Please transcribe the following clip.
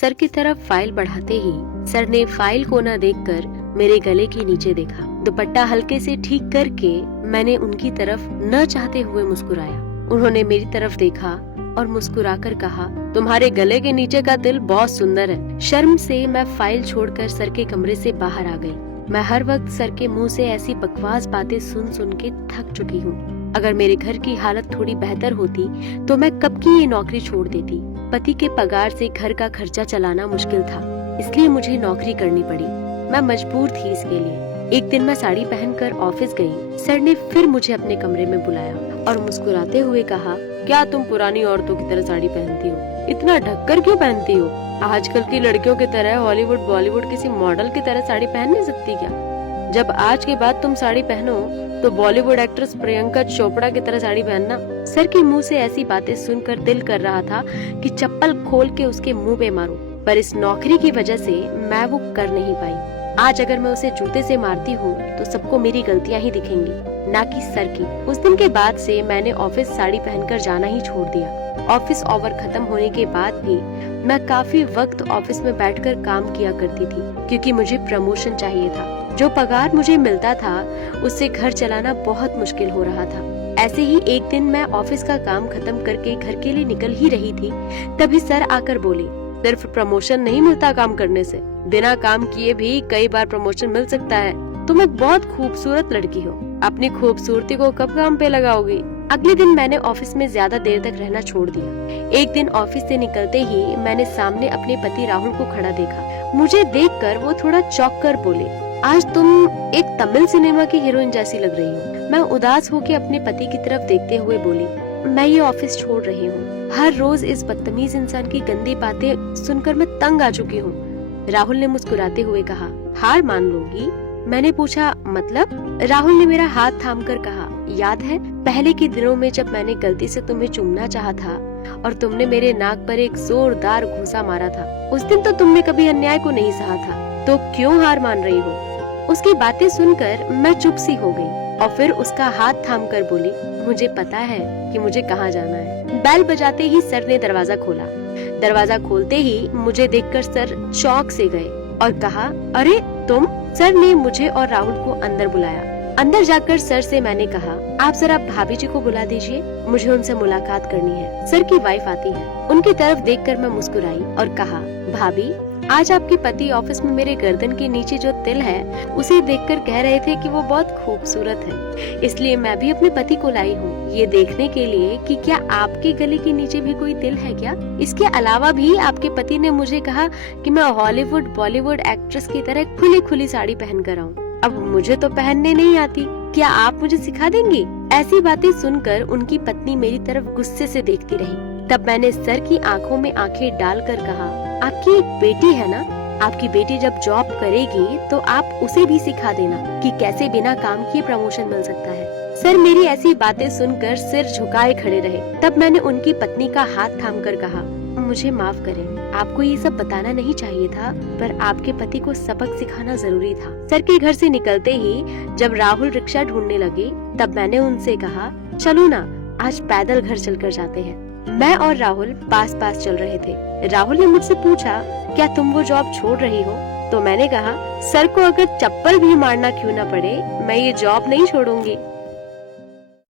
Sir की तरफ file बढ़ाते ही सर ने फाइल को न देखकर मेरे गले के नीचे देखा। दुपट्टा हल्के से ठीक करके मैंने उनकी तरफ न चाहते हुए मुस्कुराया। उन्होंने मेरी तरफ देखा और मुस्कुराकर कहा, तुम्हारे गले के नीचे का दिल बहुत सुंदर है। शर्म से मैं फाइल छोड़कर सर के कमरे से बाहर आ गई। मैं हर वक्त सर के मुंह से ऐसी बकवास बातें सुन सुन के थक चुकी हूँ। अगर मेरे घर की हालत थोड़ी बेहतर होती तो मैं कब की ये नौकरी छोड़ देती। पति के पगार से घर का खर्चा चलाना मुश्किल था, इसलिए मुझे नौकरी करनी पड़ी। मैं मजबूर थी इसके लिए। एक दिन मैं साड़ी पहनकर ऑफिस गई। सर ने फिर मुझे अपने कमरे में बुलाया और मुस्कुराते हुए कहा, क्या तुम पुरानी औरतों की तरह साड़ी पहनती हो? इतना ढककर क्यों पहनती हो? आजकल की लड़कियों की तरह हॉलीवुड बॉलीवुड किसी मॉडल की तरह साड़ी पहन नहीं सकती क्या? जब आज के बाद तुम साड़ी पहनो तो बॉलीवुड एक्ट्रेस प्रियंका चोपड़ा की तरह साड़ी पहनना। सर के मुंह से ऐसी बातें सुनकर दिल कर रहा था कि चप्पल खोल के उसके मुंह पे मारूं, पर इस नौकरी की वजह से मैं वो कर नहीं पाई। आज अगर मैं उसे जूते से मारती हूँ तो सबको मेरी गलतियाँ ही दिखेंगी, ना कि सर की। उस दिन के बाद से मैंने ऑफिस साड़ी पहनकर जाना ही छोड़ दिया। ऑफिस आवर खत्म होने के बाद भी मैं काफी वक्त ऑफिस में बैठकर काम किया करती थी, क्योंकि मुझे प्रमोशन चाहिए था। जो पगार मुझे मिलता था उससे घर चलाना बहुत मुश्किल हो रहा था। ऐसे ही एक दिन मैं ऑफिस का काम खत्म करके घर के लिए निकल ही रही थी, तभी सर आकर बोले, सिर्फ प्रमोशन नहीं मिलता काम करने से, बिना काम किए भी कई बार प्रमोशन मिल सकता है। तुम एक बहुत खूबसूरत लड़की हो, अपनी खूबसूरती को कब काम पे लगाओगी? अगले दिन मैंने ऑफिस में ज्यादा देर तक रहना छोड़ दिया। एक दिन ऑफिस से निकलते ही मैंने सामने अपने पति राहुल को खड़ा देखा। मुझे देखकर वो थोड़ा चौंक कर बोले, आज तुम एक तमिल सिनेमा की हीरोइन जैसी लग रही हो। मैं उदास होकर अपने पति की तरफ देखते हुए बोली, मैं ये ऑफिस छोड़ रही हूँ। हर रोज इस बदतमीज इंसान की गंदी बातें सुनकर मैं तंग आ चुकी हूँ। राहुल ने मुस्कुराते हुए कहा, हार मान लोगी? मैंने पूछा, मतलब? राहुल ने मेरा हाथ थामकर कहा, याद है पहले के दिनों में जब मैंने गलती से तुम्हें चूमना चाहा था और तुमने मेरे नाक पर एक जोरदार घूंसा मारा था? उस दिन तो तुमने कभी अन्याय को नहीं सहा था, तो क्यों हार मान रही हो? उसकी बातें सुनकर मैं चुप सी हो गई और फिर उसका हाथ थामकर बोली, मुझे पता है कि मुझे कहाँ जाना है। बेल बजाते ही सर ने दरवाजा खोला। दरवाजा खोलते ही मुझे देखकर सर चौंक से गए और कहा, अरे तुम? सर ने मुझे और राहुल को अंदर बुलाया। अंदर जाकर सर से मैंने कहा, आप जरा भाभी जी को बुला दीजिए, मुझे उनसे मुलाकात करनी है। सर की वाइफ आती है। उनकी तरफ देखकर मैं मुस्कुराई और कहा, भाभी, आज आपके पति ऑफिस में मेरे गर्दन के नीचे जो तिल है उसे देखकर कह रहे थे कि वो बहुत खूबसूरत है, इसलिए मैं भी अपने पति को लाई हूँ ये देखने के लिए कि क्या आपके गले के नीचे भी कोई तिल है क्या। इसके अलावा भी आपके पति ने मुझे कहा कि मैं हॉलीवुड बॉलीवुड एक्ट्रेस की तरह खुली खुली साड़ी पहन कर आऊँ। अब मुझे तो पहनने नहीं आती, क्या आप मुझे सिखा देंगी? ऐसी बातें सुनकर उनकी पत्नी मेरी तरफ गुस्से से देखती रही। तब मैंने सर की आंखों में आंखें डालकर कहा, आपकी एक बेटी है ना, आपकी बेटी जब जॉब करेगी तो आप उसे भी सिखा देना कि कैसे बिना काम किए प्रमोशन मिल सकता है। सर मेरी ऐसी बातें सुनकर सिर झुकाए खड़े रहे। तब मैंने उनकी पत्नी का हाथ थामकर कहा, मुझे माफ करें, आपको ये सब बताना नहीं चाहिए था, पर आपके पति को सबक सिखाना जरूरी था। सर के घर से निकलते ही जब राहुल रिक्शा ढूंढने लगे तब मैंने उनसे कहा, चलो ना, आज पैदल घर चलकर जाते हैं। मैं और राहुल पास पास चल रहे थे। राहुल ने मुझसे पूछा, क्या तुम वो जॉब छोड़ रही हो? तो मैंने कहा, सर को अगर चप्पल भी मारना क्यों न पड़े, मैं ये जॉब नहीं छोड़ूंगी।